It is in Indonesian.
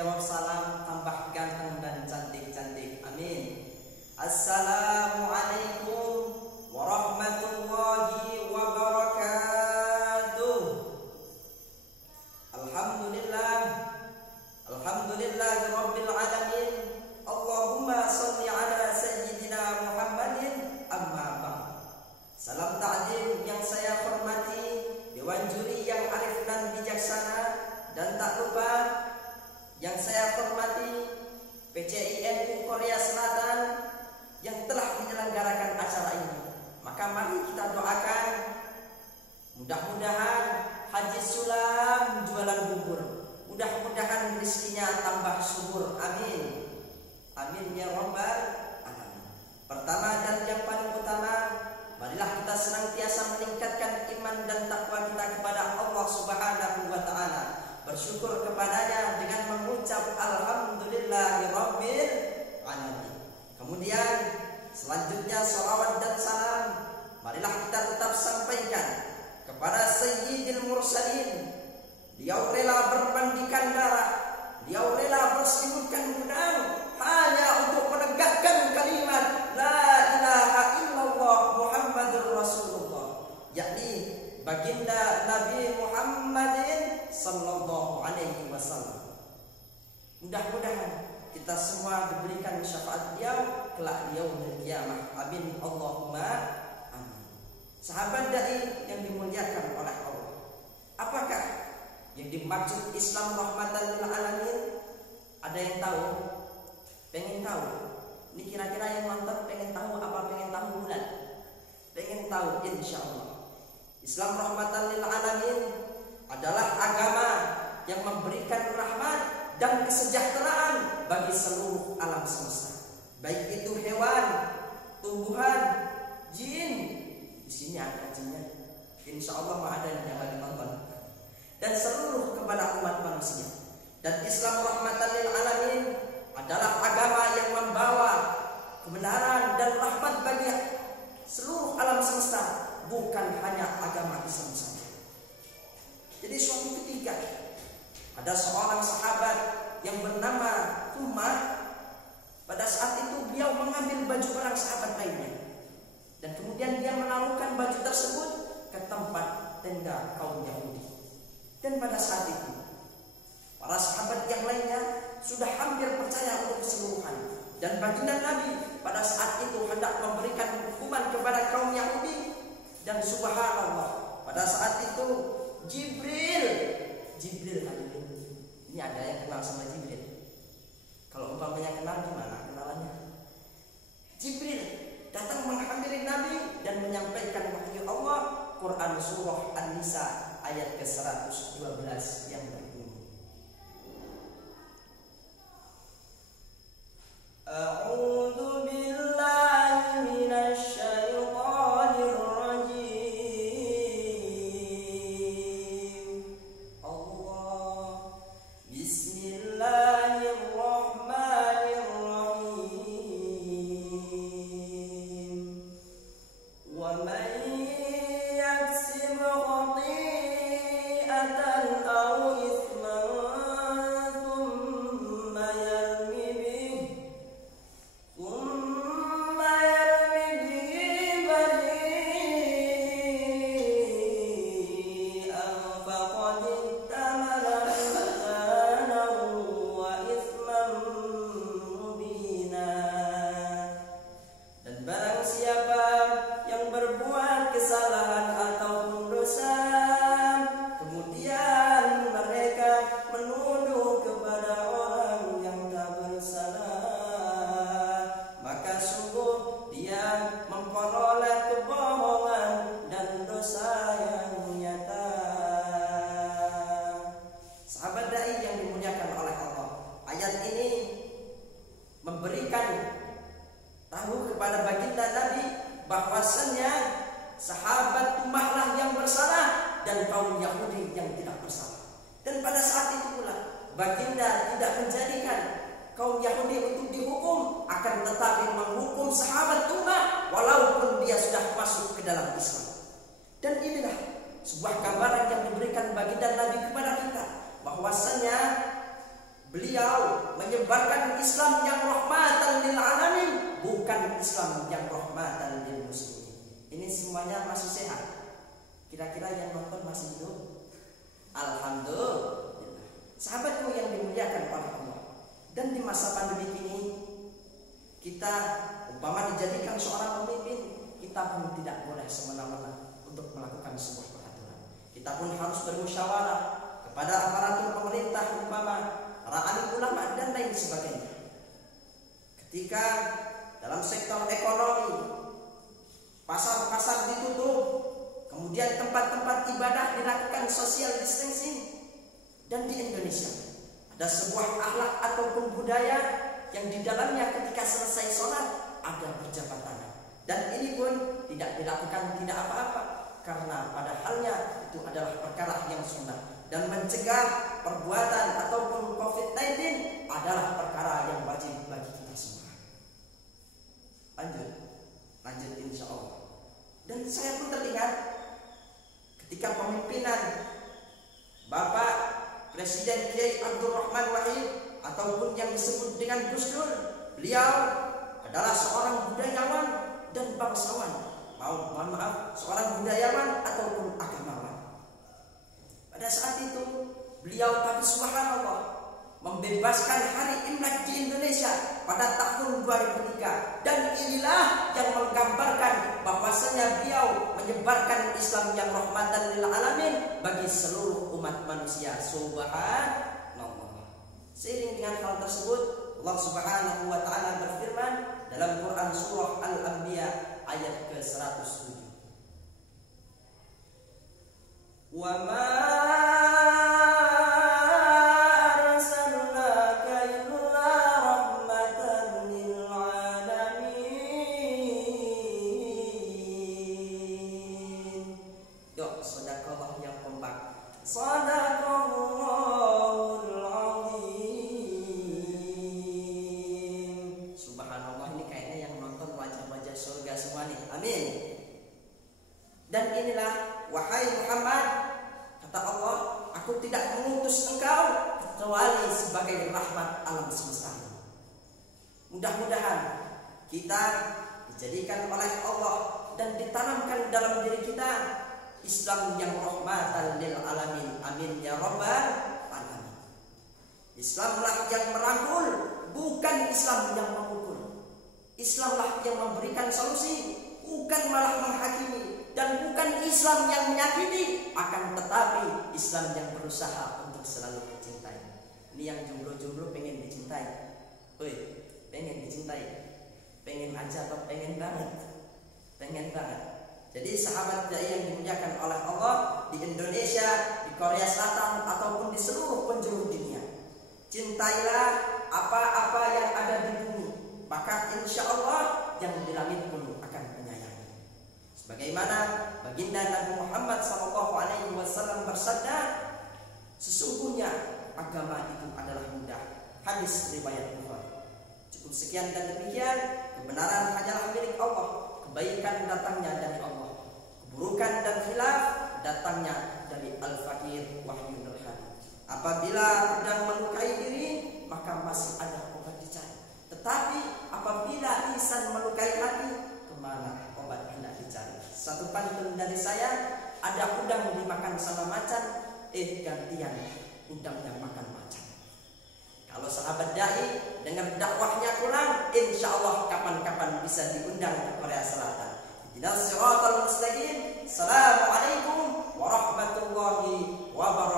menjawab salam tambah ganteng dan cantik-cantik. Amin. Assalamualaikum warahmatullahi wabarakatuh. Alhamdulillahi rabbil alamin. Allahumma sholli ala sayyidina Muhammadin. Amma ba'd. Salam ta'zim yang saya hormati Dewan Juri yang arif dan bijaksana, dan tak lupa yang saya hormati PCINU Korea Selatan yang telah menyelenggarakan acara ini. Maka mari kita doakan mudah-mudahan Haji Sulam jualan bubur, mudah-mudahan rezekinya tambah subur. Amin. Amin ya rabbal alamin. Pertama dan yang paling utama, marilah kita senantiasa meningkatkan iman dan takwa kita kepada Allah Subhanahu wa taala. Bersyukur kepadanya dengan mengucap alhamdulillahirabbil alamin. Kemudian selanjutnya salawat dan salam marilah kita tetap sampaikan kepada Sayyidil Mursalin. Beliau rela bermandikan darah, beliau rela bersimutkan pedang hanya untuk menegakkan kalimat la ilaha illallah Muhammadur Rasulullah, yakni baginda Nabi Muhammadin sallallahu alaihi wasallam. Mudah-mudahan kita semua diberikan syafaat beliau kelak di yaumil qiyamah. Amin Allahumma amin. Sahabat dai yang dimuliakan oleh Allah, apakah yang dimaksud Islam rahmatan lil alamin? Ada yang tahu? Pengen tahu? Ini kira-kira yang nonton pengen tahu apa pengen tahu bulan? Pengen tahu insyaallah. Islam rahmatan lil alamin adalah agama yang memberikan rahmat dan kesejahteraan bagi seluruh alam semesta, baik itu hewan, tumbuhan, jin. Di sini ada jinnya, insyaallah mah ada yang lagi nonton, dan seluruh kepada umat manusia. Dan Islam rahmatan lil alamin adalah agama yang membawa kebenaran dan rahmat bagi seluruh alam semesta, bukan hanya agama Islam saja. Jadi suatu ketika ada seorang sahabat yang bernama Umar. Pada saat itu beliau mengambil baju orang sahabat lainnya, dan kemudian dia menaruhkan baju tersebut ke tempat tenda kaum Yahudi. Dan pada saat itu para sahabat yang lainnya sudah hampir percaya untuk keseluruhan, dan baginda Nabi pada saat itu hendak memberikan hukuman kepada kaum Yahudi. Dan subhanallah, pada saat itu Jibril ini ada yang kenal sama Jibril? Kalau umpamanya kenal, gimana kenalannya? Jibril datang menghampiri Nabi dan menyampaikan wahyu Allah, Quran surah An-Nisa ayat ke-112 yang berbunyi, A'udzu billahi minasy syaithanir rajim. Allah, bismillahirrahmanirrahim. Wa man yaksib khati'atan aw ithman thumma yarmi bihi bari'an faqad ihtamala buhtanan wa ithman mubina. Dan barang siapa yang berbuat kesalahan ataupun dosa, kemudian mereka menuduh kepada orang yang tak bersalah, maka sungguh dia memperoleh kebohongan dan dosa yang nyata. Sahabat dai yang dimuliakan oleh Allah, ayat ini memberikan tahu kepada baginda Nabi bahwasannya sahabat umatlah yang bersalah dan kaum Yahudi yang tidak bersalah. Dan pada saat itu pula baginda tidak menjadikan kaum Yahudi untuk dihukum, akan tetapi menghukum sahabat umat walaupun dia sudah masuk ke dalam Islam. Dan inilah sebuah gambaran yang diberikan baginda Nabi kepada kita, bahwasanya beliau menyebarkan Islam yang rahmatan lil alamin, bukan Islam yang rahmatan lil muslimin. Ini semuanya masih sehat. Kira-kira yang nonton masih hidup? Alhamdulillah. Sahabatku yang dimuliakan oleh Allah. Dan di masa pandemi ini kita umpama dijadikan seorang pemimpin, kita pun tidak boleh semena-mena untuk melakukan sebuah peraturan. Kita pun harus bermusyawarah kepada aparatur pemerintah, umpama para alim ulama dan lain sebagainya. Ketika dalam sektor ekonomi pasar-pasar ditutup, kemudian tempat-tempat ibadah dilakukan social distancing, dan di Indonesia ada sebuah akhlak ataupun budaya yang di dalamnya ketika selesai sholat ada berjabat tangan, dan ini pun tidak dilakukan tidak apa-apa, karena pada halnya itu adalah perkara yang sunnah, dan mencegah perbuatan ataupun COVID-19 adalah perkara yang wajib bagi kita semua. Lanjut insya Allah. Dan saya pun teringat ketika pemimpinan Bapak Presiden Kiai Abdul Rahman Wahid ataupun yang disebut dengan Gus Dur, beliau adalah seorang budayawan dan bangsawan. Mohon maaf, seorang budayawan ataupun agamawan. Pada saat itu beliau tapi subhanallah membebaskan hari Imlek di Indonesia pada tahun 2003, dan inilah yang menggambarkan bahwasanya beliau menyebarkan Islam yang rahmatan lil alamin bagi seluruh umat manusia. Subhanallah. Seiring dengan hal tersebut, Allah Subhanahu wa taala berfirman dalam Quran surah Al-Anbiya ayat ke-107. Wa ma Dan inilah, wahai Muhammad, kata Allah, aku tidak mengutus engkau kecuali sebagai rahmat alam semesta. Mudah-mudahan kita dijadikan oleh Allah dan ditanamkan dalam diri kita Islam yang rahmatan lil alamin. Amin ya rabbal alamin. Islamlah yang merangkul, bukan Islam yang memukul. Islamlah yang memberikan solusi, bukan malah menghakimi. Dan bukan Islam yang menyakiti, akan tetapi Islam yang berusaha untuk selalu mencintai. Ini yang jomblo-jomblo pengen dicintai. Pengen dicintai. Pengen aja atau pengen banget? Pengen banget. Jadi sahabat dai yang dimuliakan oleh Allah di Indonesia, di Korea Selatan ataupun di seluruh penjuru dunia, cintailah apa-apa yang ada di bumi, maka insya Allah yang di langit pun akan menyayangi. Sebagaimana baginda Nabi Muhammad SAW bersabda, sesungguhnya agama itu adalah mudah. Hadis riwayat Bukhari. Cukup sekian dan demikian. Kebenaran hanyalah milik Allah. Kebaikan datangnya dari Allah. Keburukan dan khilaf datangnya dari Al-Fakir Wahyul Hadi. Apabila sedang melukai diri, maka masih ada obat dicari. Tetapi apabila lisan melukai hati, kemana obat hendak dicari? Satu pantun dari saya, ada udang dimakan sama macan, gantian udang yang makan macan. Kalau sahabat dai dengar dakwahnya kurang, insya Allah kapan-kapan bisa diundang ke Korea Selatan. Ihdinas siratal mustaqim. Assalamualaikum warahmatullahi wabarakatuh.